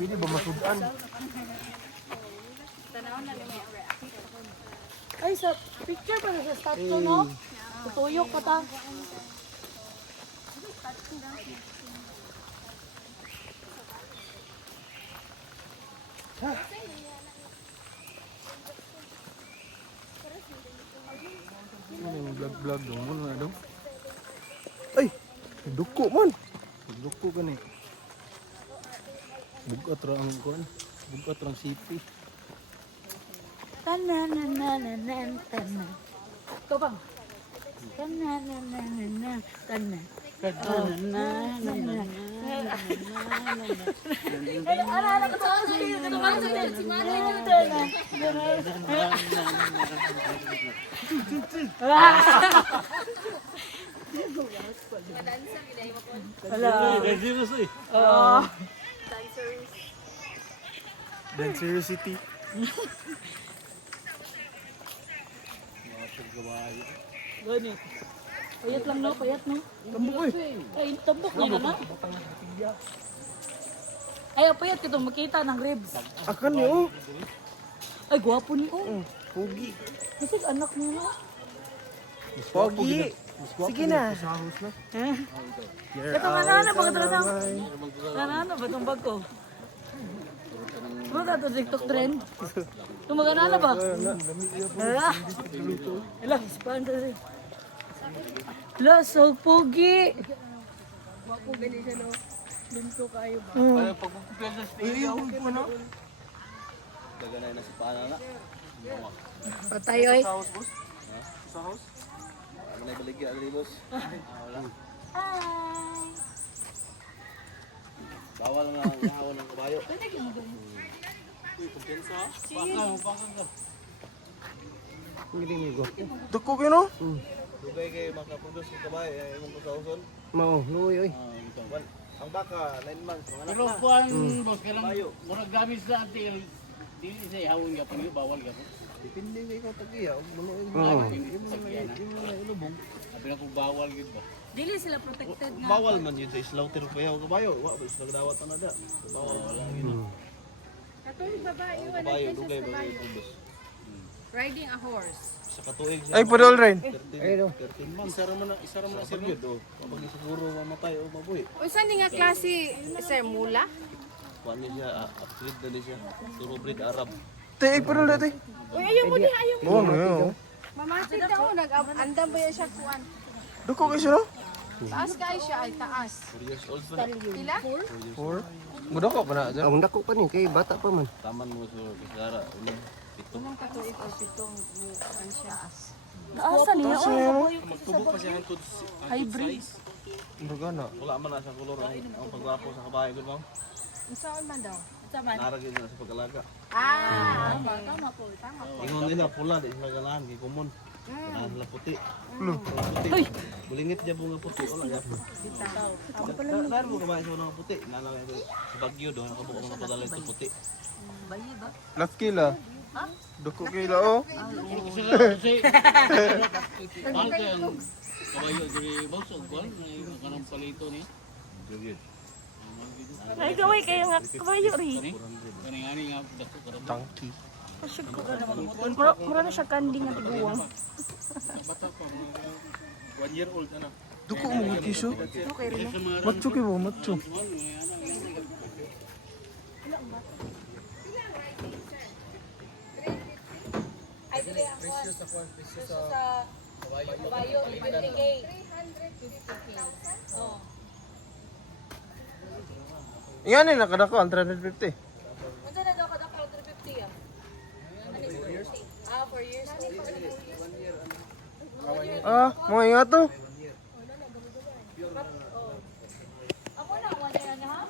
Pili ba masudan? Ay, sa picture pa na sa statue, no? Tutuyok pa ta. Vlog dong mo na dong. Ay, duko man. Duko gani. Bugat ra ang kuan. Bugat ra ang sipi. Tananananan, tanan. Ito bang? Tananananan, tanan. Dancer City. Gani. Payat lang no, payat no. Tambok oy. Ay, tambok niya na. Ay, payat kito makita ng ribs. Akan ni oh. Ay, gwapo ni oh. Pogi. Kasi anak mo no. Pogi. Sige na. Ito manana ba ito na? Nanana ba itong bag ko? Ano ka ito TikTok trend? Tumaganana ba? Hala? Hala, sponsor rin. Hala, so pogi. Wapo gani siya no? Bunso kayo ba? Ay pagpupil sa stereo ko no. Daganay na si Pana na. Patay oy. Sa house boss. Sa house. Ano na baligya ali boss? Wala. Hi. Bawal na ang hawon ng kabayo. Uy, kumpensa. Paka. Hindi ni go. Duko ko no? Dugay kay makaproduce ng kabayo ay imong ko sa uson. Mao, nuoy oy. Ang baka 9 months mga anak Pero na. kuan boss kailang murag gamis sa atin dili sa ihawon gyapon yo bawal gyapon. Depende kay ikaw tagiya og mo Oo. ilubong. Sabi na kung bawal gid ba. Dili sila protected na. Bawal man yun sa slaughter pa yaw kabayo. Wa ba sa dawat na da. Bawal wala gid. Katong babae, wala Kabayo kayo dugay sa ba kabayo. produce. Riding a horse. Sa katuig siya. Ay, padol rin. 13 months. Isa ra man period oh. Kapag siguro mamatay o mabuhi. Unsa ni nga klase, sir, mula? Kuan ni siya upgrade na ni siya. Puro breed Arab. Te, ay padol dati. Uy, ayaw mo di, ayaw mo. Oo, no yun. Mamatid daw, nag-andam ba yan siya kuan? Duko ko siya no? Taas ka siya, ay taas. 4 years old pa na. Pila? 4. Mudako pa na dyan. Ang dako pa ni, kay bata pa man. Taman mo sa Kisara. Ulam. Pito. Unang katuig o pitong kuan siya. Naasa niya oh. Magtubo pa siya ng Hybrid. Magana. Wala man na sa kolor ang pagwapo sa kabayo ko bang. Unsaon man daw? Naragin na sa pag-alaga. Tama po, tama po. Ingon nila pula di sila ganahan kay kumon. Ganahan sila puti. Puti. Bulingit diya bunga puti wala ya.Nar mo kabayo sa mga puti. Nalang ito sa Bagyo do nakabuo mga padala ito puti. Last kila. Duko kila oh. Kasi mahal kay ang kabayo diri boss og kuan kanang palito ni. Jugid. Ay, gaway kayo nga kabayo rin. Kaning ani nga dako karon. Tangki. Asyag ko ka naman. Mura na siya kanding nga tiguwang. Bata pa 1 year old na. Duko mo kiso. Macho kay mo, macho. Ay, dili ang kuwan. Presyo sa kabayo. 50K. 350K. Oo. Yan ni nakadako ang 350. Unsa na daw kada 150 ah? 4 years. Ah, 4 years. Mo ingat to. Ako na, wala yan ha?